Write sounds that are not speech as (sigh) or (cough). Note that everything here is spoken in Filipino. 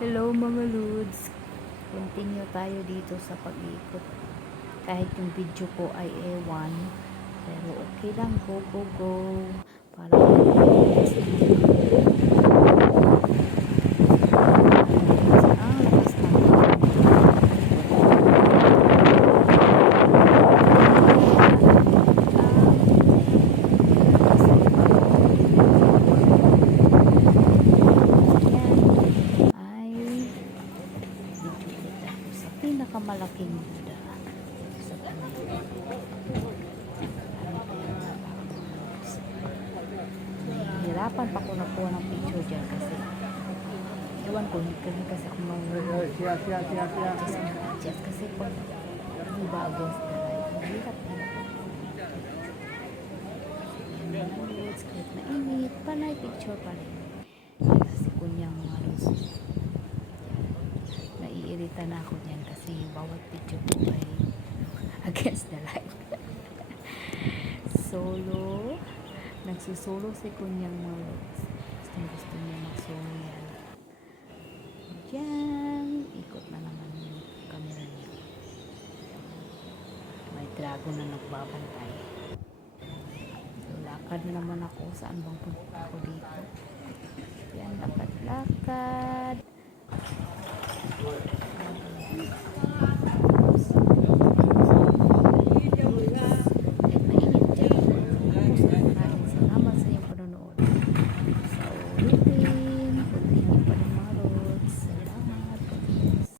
Hello mga Ludes. Continue tayo dito sa pag-ikot. Kahit yung video ko ay ewan. Pero okay lang. Go, go, go. Para ang lakas ng Yan ay dito tayo sa pinakamalaking Buddha sa kanila. Hirapan pa ko nakuha ng picture dyan kasi ewan ko, kasi kasi ako mag-adjust Siya, siya, siya, siya. adjust kasi pag hindi bago sa life, mahirap din. Yan mga lods, kahit mainit, panay picture pa rin. Kasi kunyang mga lods, naiirita na ako niyan kasi bawat picture ko ay (laughs) against the light. (laughs) Solo, nagsusolo si kunyang mga lods. Gusto, gusto niya mag-solo yan. Diyan, ikot na naman yung camera niya. May dragon na nagbabantay. So, lakad na naman ako. Saan bang punta ako dito? Yan, lakad-lakad.